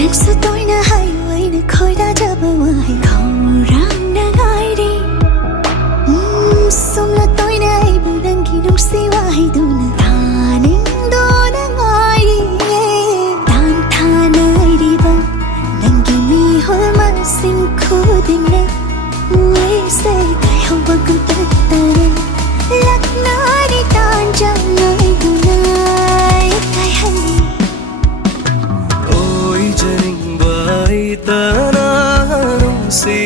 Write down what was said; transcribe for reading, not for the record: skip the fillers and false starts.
Nagsa tôi na highway na khoi da jab wahi khau rang na ngai di som la tôi na ai bu dang ki nung si wahi du na taning do na ngai di tan tha na ai di ba nang ki mi hol man sim khu ding ne we say kai hau ba kum ta ta ne lak na di tan jang ngai du nai kai hani ôi jering bai ta na nung si